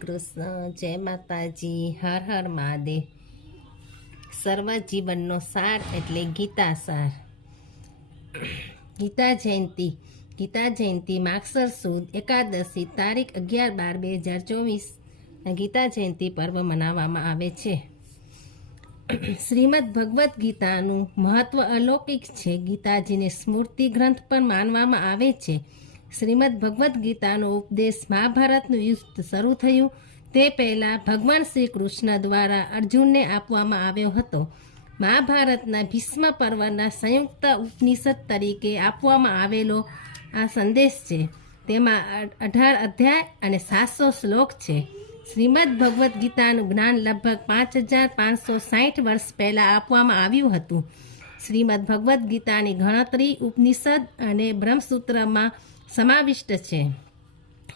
કૃષ્ણ, જય માતાજી, હર હર મહાદેવ. સર્વ જીવનનો સાર એટલે ગીતા સાર ગીતા જયંતિ ગીતા જયંતિ માક્ષર સુદ એકાદશી તારીખ અગિયાર બાર બે હજાર ચોવીસ. ગીતા જયંતિ પર્વ મનાવવામાં આવે છે. શ્રીમદ ભગવદ્ ગીતાનું મહત્વ અલૌકિક છે. ગીતાજીને સ્મૃતિ ગ્રંથ પણ માનવામાં આવે છે. શ્રીમદ ભગવદ્ ગીતાનો ઉપદેશ મહાભારતનું યુદ્ધ શરૂ થયું. તે પહેલાં ભગવાન શ્રી કૃષ્ણ દ્વારા અર્જુનને આપવામાં આવ્યો હતો. મહાભારતના ભીષ્મ પર્વના સંયુક્ત ઉપનિષદ તરીકે આપવામાં આવેલો આ સંદેશ છે. તેમાં અઢાર અધ્યાય અને સાતસો શ્લોક છે. શ્રીમદ ભગવદ્ ગીતાનું જ્ઞાન લગભગ પાંચ હજાર પાંચસો સાઠ વર્ષ પહેલાં આપવામાં આવ્યું હતું. શ્રીમદ ભગવદ્ ગીતાની ગણતરી, ઉપનિષદ અને બ્રહ્મસૂત્રમાં સમાવિષ્ટ છે.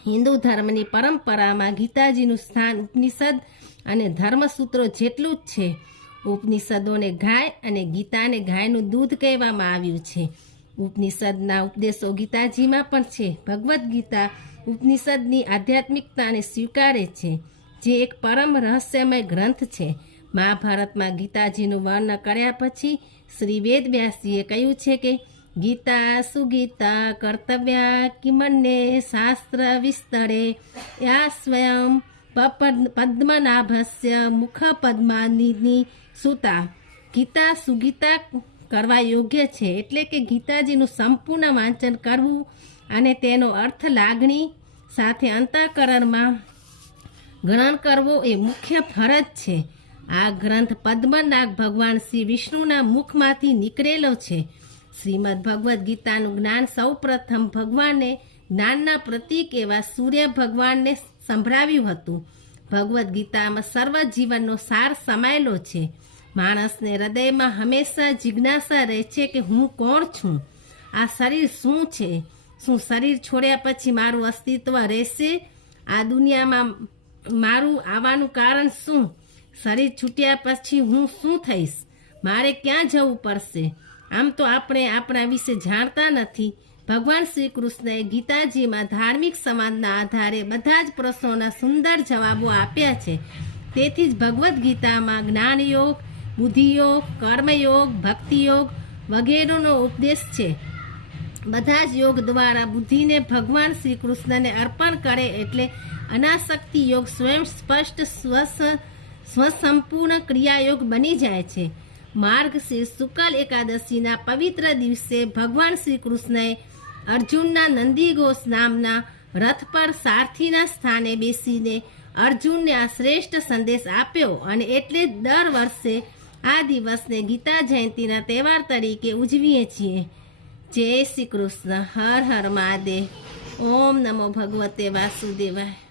હિન્દુ ધર્મની પરંપરામાં ગીતાજીનું સ્થાન ઉપનિષદ અને ધર્મસૂત્રો જેટલું જ છે. ઉપનિષદોને ગાય અને ગીતાને ગાયનું દૂધ કહેવામાં આવ્યું છે. ઉપનિષદના ઉપદેશો ગીતાજીમાં પણ છે. ભગવદ્ ગીતા ઉપનિષદની આધ્યાત્મિકતાને સ્વીકારે છે, જે એક પરમ રહસ્યમય ગ્રંથ છે. મહાભારતમાં ગીતાજીનું વર્ણન કર્યા પછી શ્રી વેદવ્યાસજીએ કહ્યું છે કે, ગીતા સુગીતા કર્તવ્યા કિમન્ને શાસ્ત્ર વિસ્તરે, યા સ્વયં પદ્મનાભસ્ય મુખ પદ્માની સુતા. ગીતા સુગીતા કરવા યોગ્ય છે એટલે કે ગીતાજીનું સંપૂર્ણ વાંચન કરવું અને તેનો અર્થ લાગણી સાથે અંતઃકરણમાં ગ્રહણ કરવો એ મુખ્ય ફરજ છે. આ ગ્રંથ પદ્મનાગ ભગવાન શ્રી વિષ્ણુના મુખમાંથી નીકળેલો છે. શ્રીમદ ભગવદ્ ગીતાનું જ્ઞાન સૌપ્રથમ ભગવાને જ્ઞાનના પ્રતીક એવા સૂર્ય ભગવાનને સંભળાવ્યું હતું. ભગવદ્ ગીતામાં સર્વ જીવનનો સાર સમાયેલો છે. માણસને હૃદયમાં હંમેશા જિજ્ઞાસા રહે છે કે હું કોણ છું? આ શરીર શું છે? શું શરીર છોડ્યા પછી મારું અસ્તિત્વ રહેશે? આ દુનિયામાં મારું આવવાનું કારણ શું? શરીર છૂટ્યા પછી હું શું થઈશ? મારે ક્યાં જવું પડશે? આમ તો આપણે આપણા વિશે જાણતા નથી. ભગવાન શ્રી કૃષ્ણએ ગીતાજીમાં ધાર્મિક સમાજના આધારે બધા જ પ્રશ્નોના સુંદર જવાબો આપ્યા છે. તેથી જ ભગવદ્ ગીતામાં જ્ઞાનયોગ, બુદ્ધિયોગ, કર્મયોગ, ભક્તિયોગ વગેરેનો ઉપદેશ છે. બધા જ યોગ દ્વારા બુદ્ધિને ભગવાન શ્રી કૃષ્ણને અર્પણ કરે એટલે અનાસક્તિ યોગ સ્વયં સ્પષ્ટ સ્વસ સ્વસંપૂર્ણ ક્રિયાયોગ બની જાય છે. માર્ગ શુકલ એકાદશીના પવિત્ર દિવસે ભગવાન શ્રી કૃષ્ણએ અર્જુનના નંદીઘોષ નામના રથ પર સારથીના સ્થાને બેસીને અર્જુનને આ શ્રેષ્ઠ સંદેશ આપ્યો અને એટલે દર વર્ષે આ દિવસને ગીતા જયંતિના તહેવાર તરીકે ઉજવીએ છીએ. જય શ્રી કૃષ્ણ. હર હર મહાદેવ. ઓમ નમો ભગવતે વાસુદેવાય.